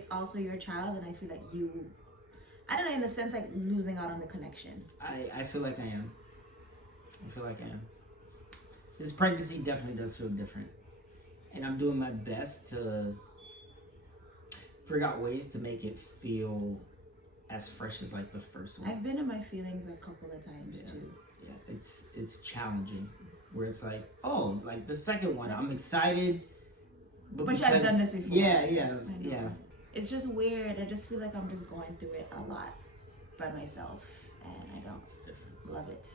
it's also your child, and I feel like I don't know, in a sense, like losing out on the connection. I feel like I am. This pregnancy definitely does feel different. And I'm doing my best to figure out ways to make it feel as fresh as like the first one. I've been in my feelings a couple of times too. Yeah, it's challenging. Where it's like, oh, like the second one, I'm excited. But I've done this before. Yeah. It's just weird. I just feel like I'm just going through it a lot by myself, and I don't love it.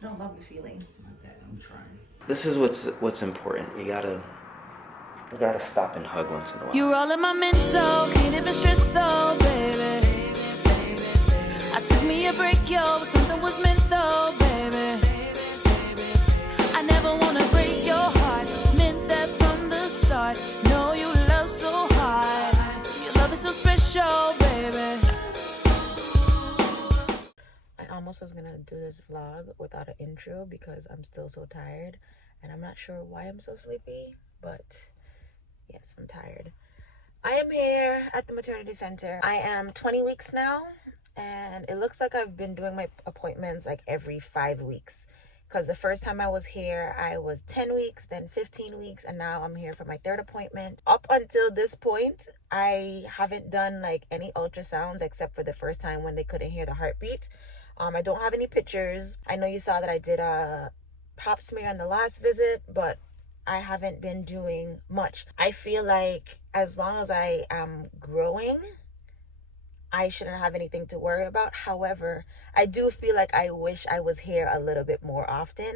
I don't love the feeling. Like that. I'm trying. This is what's important. You gotta stop and hug once in a while. You're all in my mental, can't even stress though, baby. I took me a break, yo, but something was meant though, baby. I never wanna break your heart, meant that from the start. Know you love so hard, your love is so special, baby. I almost was gonna do this vlog without an intro because I'm still so tired, and I'm not sure why I'm so sleepy, but yes, I'm tired. I am here at the maternity center. I am 20 weeks now, and it looks like I've been doing my appointments like every 5 weeks, because the first time I was here, I was 10 weeks, then 15 weeks, and now I'm here for my third appointment. Up until this point, I haven't done like any ultrasounds except for the first time when they couldn't hear the heartbeat. I don't have any pictures. I know you saw that I did a pap smear on the last visit, but I haven't been doing much. I feel like as long as I am growing, I shouldn't have anything to worry about. However, I do feel like I wish I was here a little bit more often,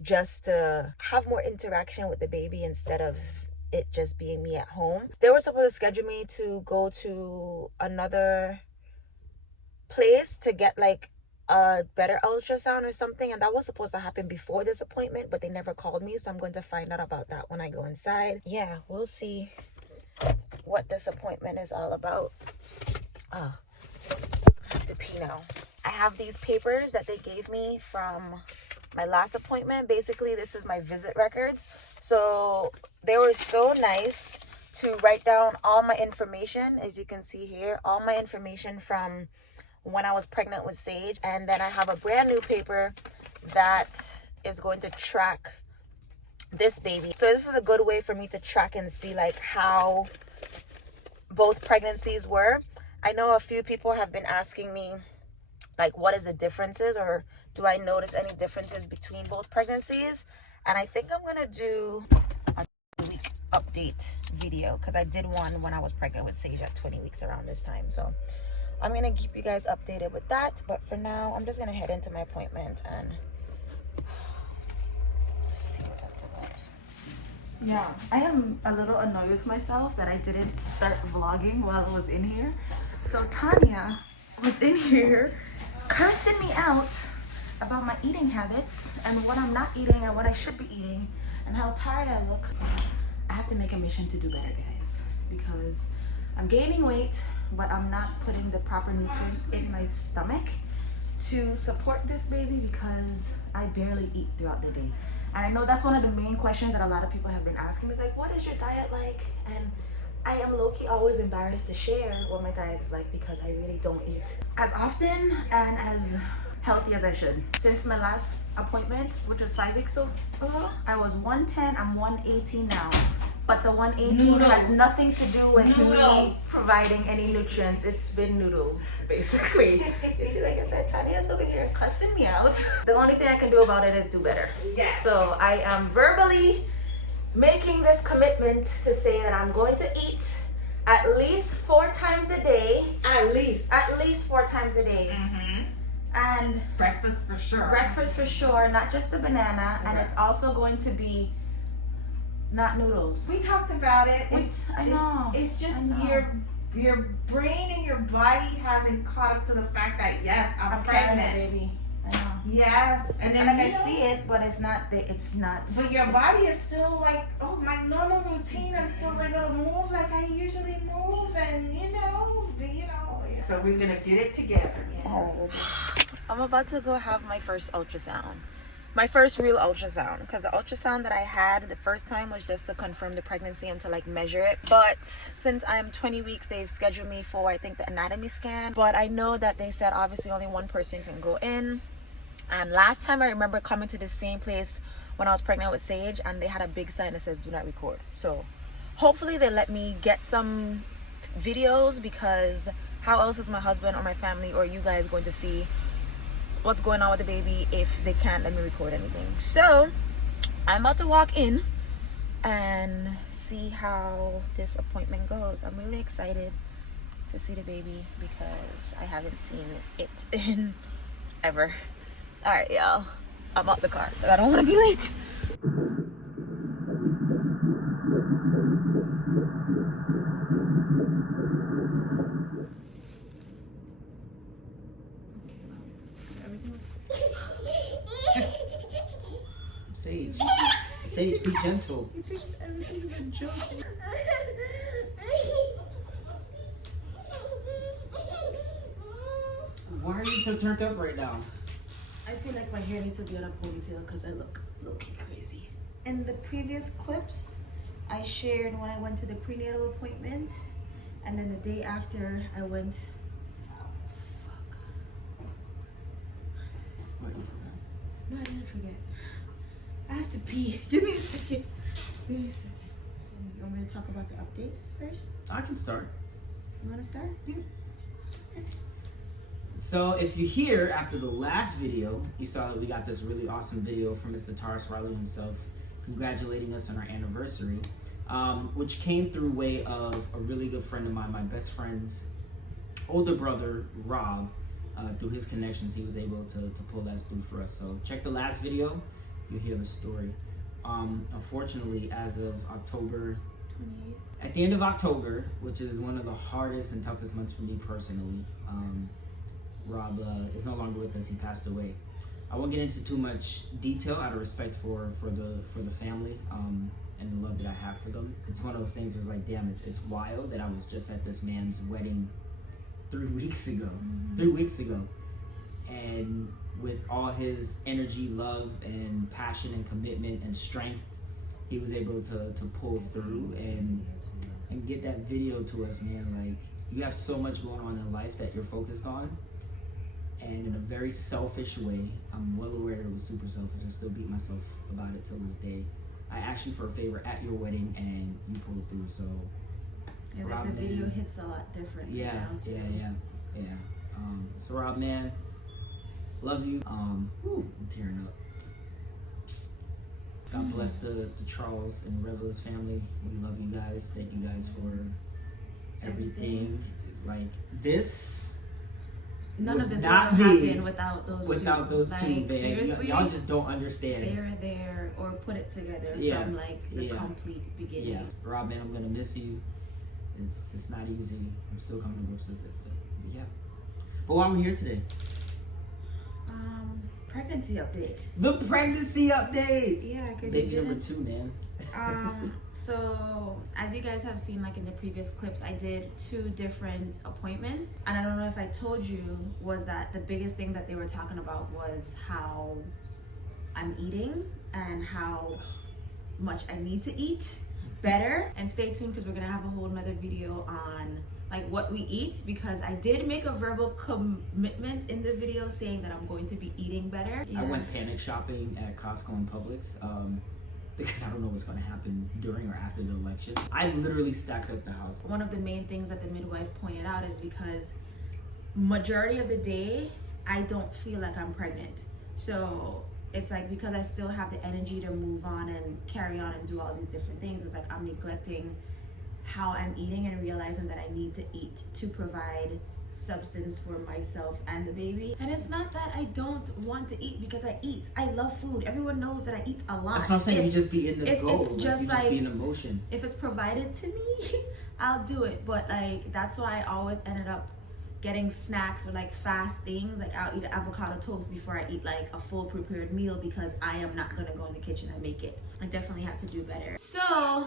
just to have more interaction with the baby instead of it just being me at home. They were supposed to schedule me to go to another place to get like a better ultrasound or something, and that was supposed to happen before this appointment, but they never called me, so I'm going to find out about that when I go inside. Yeah, we'll see what this appointment is all about. Oh, I have to pee now. I have these papers that they gave me from my last appointment. Basically, this is my visit records. So they were so nice to write down all my information, as you can see here, all my information from when I was pregnant with Sage. And then I have a brand new paper that is going to track this baby. So this is a good way for me to track and see like how both pregnancies were. I know a few people have been asking me like what is the differences, or do I notice any differences between both pregnancies? And I think I'm gonna do a week update video, because I did one when I was pregnant with Sage at 20 weeks around this time. So I'm gonna keep you guys updated with that, but for now I'm just gonna head into my appointment and see what that's about. Yeah, I am a little annoyed with myself that I didn't start vlogging while I was in here. So Tanya was in here cursing me out about my eating habits and what I'm not eating and what I should be eating and how tired I look. I have to make a mission to do better, guys, because I'm gaining weight, but I'm not putting the proper nutrients in my stomach to support this baby, because I barely eat throughout the day. And I know that's one of the main questions that a lot of people have been asking me, is like, what is your diet like? And I am low-key always embarrassed to share what my diet is like, because I really don't eat as often and as healthy as I should. Since my last appointment, which was 5 weeks ago, I was 110, I'm 118 now. But the 118 has nothing to do with me providing any nutrients. It's been noodles, basically. You see, like I said, Tanya's over here cussing me out. The only thing I can do about it is do better. Yes. So I am verbally making this commitment to say that I'm going to eat at least 4 times a day. At least 4 times a day. And breakfast for sure. Breakfast for sure, not just the banana. And it's also going to be not noodles. We talked about it. I know. It's just your brain and your body hasn't caught up to the fact that yes, I'm pregnant, baby. I know. Yes, and then like I see it, but it's not. But your body is still like, oh, my normal routine. I'm still able to move like I usually move, and you know. Yeah. So we're gonna get it together. I'm about to go have my first ultrasound. my first real ultrasound, because the ultrasound that I had the first time was just to confirm the pregnancy and to like measure it. But since I'm 20 weeks, they've scheduled me for, I think, the anatomy scan. But I know that they said obviously only one person can go in. And last time I remember coming to the same place when I was pregnant with Sage, and they had a big sign that says do not record. So hopefully they let me get some videos, because how else is my husband or my family or you guys going to see what's going on with the baby if they can't let me record anything? So I'm about to walk in and see how this appointment goes. I'm really excited to see the baby because I haven't seen it in ever. All right, y'all, I'm out the car because I don't want to be late. Sage, be gentle. He thinks everything's a joke. Why are you so turned up right now? I feel like my hair needs to be on a ponytail because I look low-key crazy. In the previous clips, I shared when I went to the prenatal appointment, and then the day after I went. No, I didn't forget. I have to pee. Give me a second. Give me a second. You want me to talk about the updates first? I can start. You want to start? Yeah. So if you hear after the last video, you saw that we got this really awesome video from Mr. Taurus Riley himself congratulating us on our anniversary, which came through way of a really good friend of mine, my best friend's older brother, Rob. Through his connections, he was able to pull that through for us. So check the last video, you'll hear the story. Unfortunately, as of October 28th, at the end of October, which is one of the hardest and toughest months for me personally, Rob is no longer with us. He passed away. I won't get into too much detail out of respect for the family and the love that I have for them. It's one of those things. It's like, damn, it's wild that I was just at this man's wedding 3 weeks ago. 3 weeks ago, and with all his energy, love, and passion, and commitment, and strength, he was able to pull through and get that video to us, man. Like, you have so much going on in life that you're focused on, and in a very selfish way, I'm well aware it was super selfish. I still beat myself about it till this day. I asked you for a favor at your wedding, and you pulled through. So yeah, like the video hits a lot different. Yeah. So Rob, man, love you. I'm tearing up. God bless the Charles and Revelers family. We love you guys. Thank you guys for everything. Like, this none of this would not have be happened without those two, man. Seriously, y'all just don't understand. They're there or put it together from like the complete beginning. Yeah, Rob, man, I'm gonna miss you. It's not easy. I'm still coming to grips with it, but yeah. But why we're here today? Pregnancy update. The pregnancy update. Yeah, because baby number 2, man. So as you guys have seen, like in the previous clips, I did 2 different appointments, and I don't know if I told you, was that the biggest thing that they were talking about was how I'm eating and how much I need to eat better. And stay tuned because we're gonna have a whole nother video on like what we eat, because I did make a verbal commitment in the video saying that I'm going to be eating better. I went panic shopping at Costco and Publix because I don't know what's going to happen during or after the election. I literally stacked up the house. One of the main things that the midwife pointed out is because majority of the day I don't feel like I'm pregnant. So it's like, because I still have the energy to move on and carry on and do all these different things, it's like I'm neglecting how I'm eating and realizing that I need to eat to provide substance for myself and the baby. And it's not that I don't want to eat, because I eat. I love food. Everyone knows that I eat a lot. That's what I'm saying. You just be in the goal. It's just you just be in emotion. If it's provided to me, I'll do it. But like, that's why I always ended up getting snacks or like fast things. Like, I'll eat an avocado toast before I eat like a full prepared meal, because I am not gonna go in the kitchen and make it. I definitely have to do better. So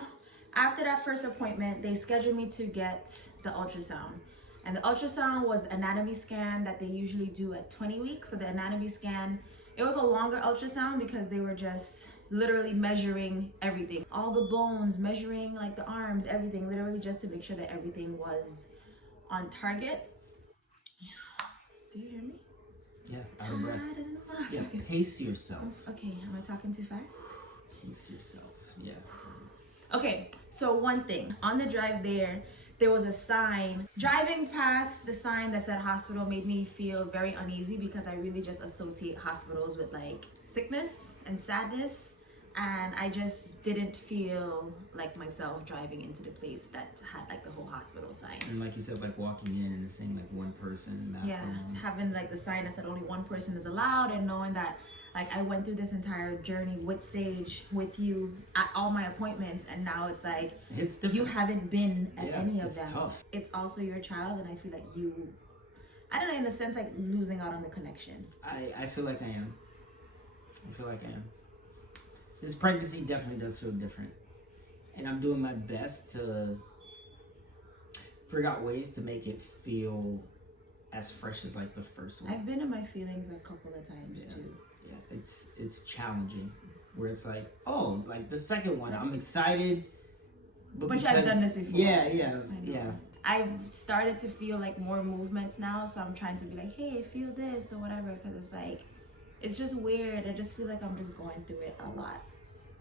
after that first appointment, they scheduled me to get the ultrasound. And the ultrasound was the anatomy scan that they usually do at 20 weeks. So the anatomy scan It was a longer ultrasound because they were just literally measuring everything. All the bones, measuring like the arms, everything, literally just to make sure that everything was on target. Do you hear me? Yeah, out of breath. I don't know. Yeah, pace yourself. Okay, am I talking too fast? Pace yourself. Yeah. Okay, so one thing. On the drive there was a sign. Driving past the sign that said hospital made me feel very uneasy because I really just associate hospitals with like sickness and sadness. And I just didn't feel like myself driving into the place that had like the whole hospital sign. And like you said, like walking in and saying like one person, mask on. Having like the sign that said only one person is allowed, and knowing that like I went through this entire journey with Sage, with you at all my appointments, and now it's like it's different. You haven't been at any of them. Tough. It's also your child, and I feel like you, I don't know, in a sense, like losing out on the connection. I feel like I am. I feel like I am. This pregnancy definitely does feel different. And I'm doing my best to figure out ways to make it feel as fresh as like the first one. I've been in my feelings a couple of times too. Yeah, it's challenging. Where it's like, oh, like the second one, I'm excited. But I've done this before. Yeah. I've started to feel like more movements now, so I'm trying to be like, hey, feel this or whatever, because it's like, it's just weird. I just feel like I'm just going through it a lot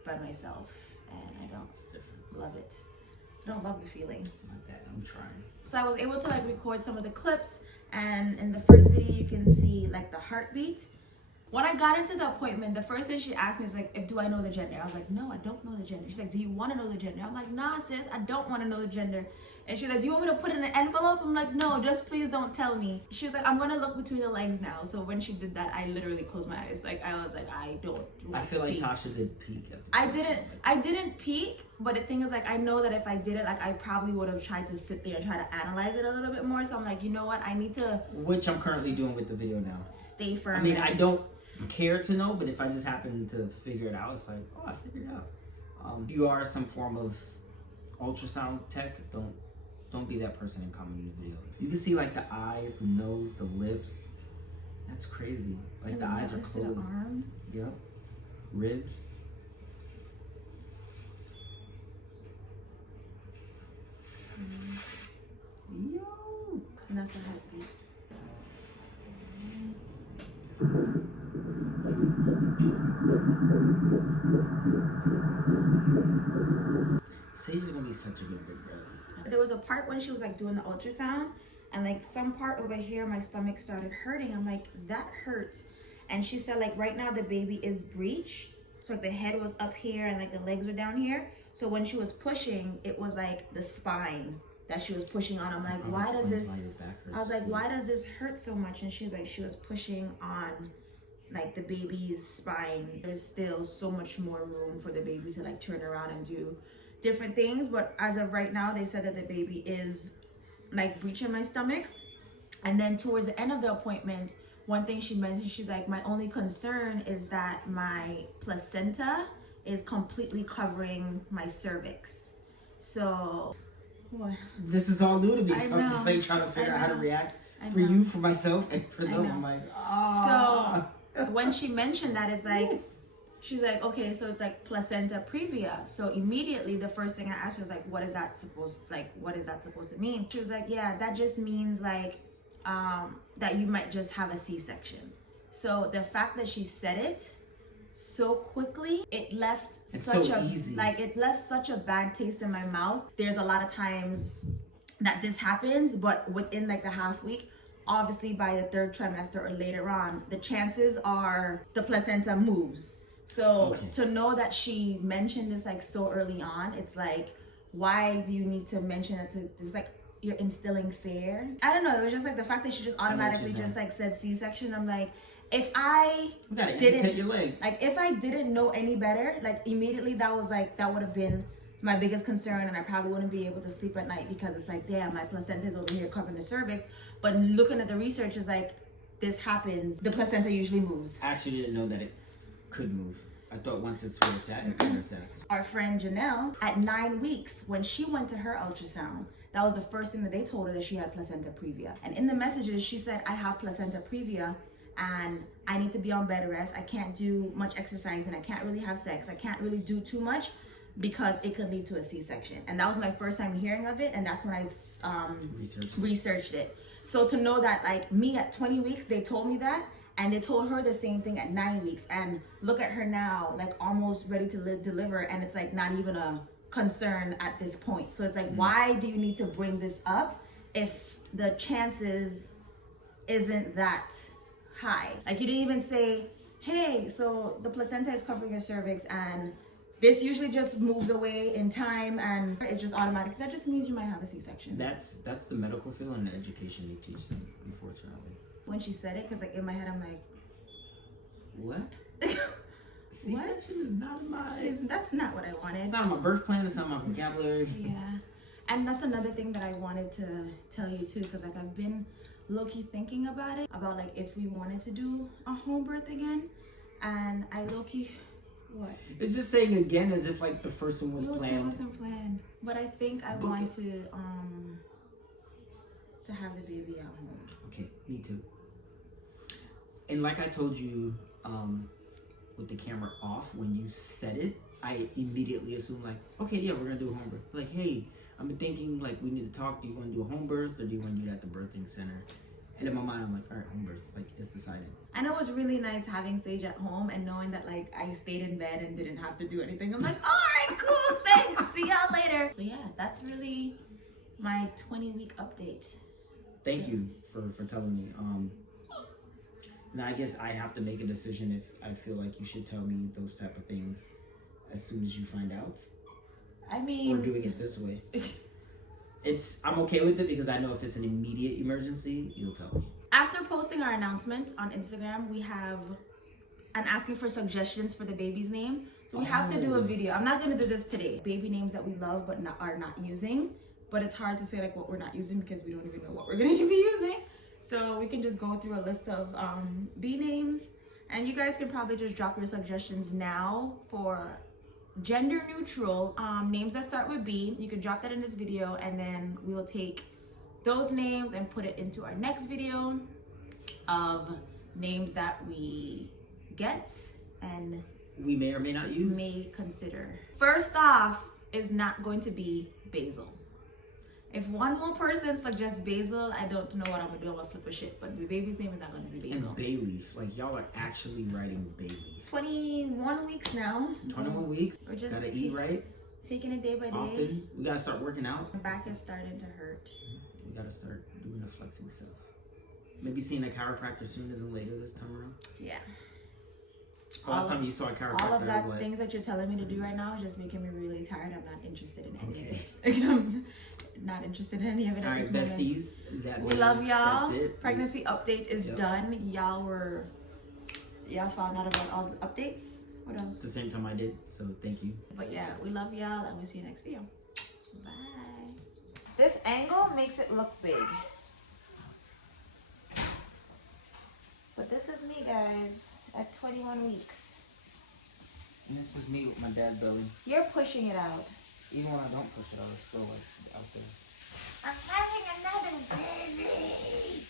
by myself, and I don't love it. I don't love the feeling. Like that, I'm trying. So I was able to like record some of the clips, and in the first video you can see like the heartbeat. When I got into the appointment, the first thing she asked me is like, do I know the gender? I was like, no, I don't know the gender. She's like, do you want to know the gender? I'm like, nah, sis, I don't want to know the gender. And she's like, do you want me to put it in an envelope? I'm like, no, just please don't tell me. She's like, I'm going to look between the legs now. So when she did that, I literally closed my eyes. Like, I was like, I don't I feel like Tasha did peek. I didn't peek, but the thing is, like, I know that if I did it, like, I probably would have tried to sit there and try to analyze it a little bit more. So I'm like, you know what? I need to... Which I'm currently doing with the video now. Stay firm. I mean, I don't care to know, but if I just happen to figure it out, it's like, oh, I figured it out. If you are some form of ultrasound tech, don't be that person and comment in the video. You can see like the eyes, the nose, the lips. That's crazy. Like the eyes are closed. Yep. Ribs. Yo. And that's the heartbeat. Sage is gonna be such a good big brother. There was a part when she was like doing the ultrasound, and like some part over here my stomach started hurting. I'm like, that hurts. And she said like right now the baby is breech, so like the head was up here and like the legs were down here. So when she was pushing, it was like the spine that she was pushing on. I'm like, why does this, I was like, why does this hurt so much? And she's like, she was pushing on like the baby's spine. There's still so much more room for the baby to like turn around and do different things, but as of right now they said that the baby is like breaching my stomach. And then towards the end of the appointment, one thing she mentioned, she's like, my only concern is that my placenta is completely covering my cervix. So what? This is all new to me, so I'm just like trying to figure out how to react for you, for myself, and for them. I'm like, ah. So when she mentioned that, it's like, she's like, okay, so it's like placenta previa. So immediately the first thing I asked her was like, what is that supposed to mean? She was like, yeah, that just means like that you might just have a C-section. So the fact that she said it so quickly, it left it left such a bad taste in my mouth. There's a lot of times that this happens, but within like the half week, obviously by the third trimester or later on, the chances are the placenta moves. So to know that she mentioned this like so early on, it's like, why do you need to mention it to this? Like, you're instilling fear. I don't know. It was just like the fact that she just automatically just like said C-section. I'm like, if I didn't know any better, like immediately that would have been my biggest concern, and I probably wouldn't be able to sleep at night because it's like, damn, my placenta is over here covering the cervix. But looking at the research is like, this happens. The placenta usually moves. I actually didn't know that it could move. I thought once it's where it's at, it's where it's at. Our friend Janelle, at 9 weeks, when she went to her ultrasound, that was the first thing that they told her, that she had placenta previa. And in the messages, she said, I have placenta previa. and I need to be on bed rest. I can't do much exercise and I can't really have sex. I can't really do too much because it could lead to a C-section. And that was my first time hearing of it, and that's when I researched it. So to know that, like, me at 20 weeks, they told me that, and they told her the same thing at 9 weeks, and look at her now, like almost ready to deliver, and it's like not even a concern at this point. So it's like, why do you need to bring this up if the chances isn't that high? Like, you didn't even say, hey, so the placenta is covering your cervix and this usually just moves away in time and it's just automatic. That just means you might have a C-section. That's the medical field and the education they teach them, unfortunately. When she said it, because like in my head I'm like, what? What? C-section is not my... That's not what I wanted. It's not on my birth plan, it's not on my vocabulary. Yeah. And that's another thing that I wanted to tell you too, because like I've been low-key thinking about it, about like if we wanted to do a home birth again, and I low-key... What? It's just saying again as if like the first one was planned. It wasn't planned. But I think I want to have the baby at home. Okay, me too. And like I told you, with the camera off, when you said it, I immediately assumed like, okay, yeah, we're gonna do a home birth. Like, hey, I've been thinking like we need to talk. Do you want to do a home birth or do you want to do it at the birthing center? And in my mind, I'm like, all right, home birth, like it's decided. I know it was really nice having Sage at home and knowing that like I stayed in bed and didn't have to do anything. I'm like, all right, cool, thanks, see y'all later. So yeah, that's really my 20-week update. Thank you for telling me. Now I guess I have to make a decision if I feel like you should tell me those type of things as soon as you find out. I mean, we're doing it this way. I'm okay with it because I know if it's an immediate emergency, you'll tell me. After posting our announcement on Instagram, we have an asking for suggestions for the baby's name. So we have to do a video. I'm not gonna do this today. Baby names that we love but are not using. But it's hard to say like what we're not using because we don't even know what we're gonna be using. So we can just go through a list of bee names, and you guys can probably just drop your suggestions now for gender neutral names that start with B. You can drop that in this video, and then we'll take those names and put it into our next video of names that we get and we may or may not use, may consider. First off is not going to be Basil. If one more person suggests Basil, I don't know what I'm gonna do. I'm gonna flip a shit, but the baby's name is not gonna be Basil. And bay leaf, like y'all are actually writing bay leaf. 21 weeks now. 21 weeks. We're just gotta eat right. Taking it day by day. Often. We gotta start working out. My back is starting to hurt. We gotta start doing the flexing stuff. Maybe seeing a chiropractor sooner than later this time around. Yeah. Last time you saw a chiropractor, all of that things that you're telling me to do right now is just making me really tired. I'm not interested in any of it. I'm not interested in any of it at this moment. Besties, we love y'all. Pregnancy update is done. Y'all found out about all the updates. What else? It's the same time I did, so thank you. But yeah, we love y'all, and we'll see you next video. Bye. This angle makes it look big. But this is me, guys, at 21 weeks. And this is me with my dad belly. You're pushing it out. Even when I don't push it out, it's still like out there. I'm having another baby.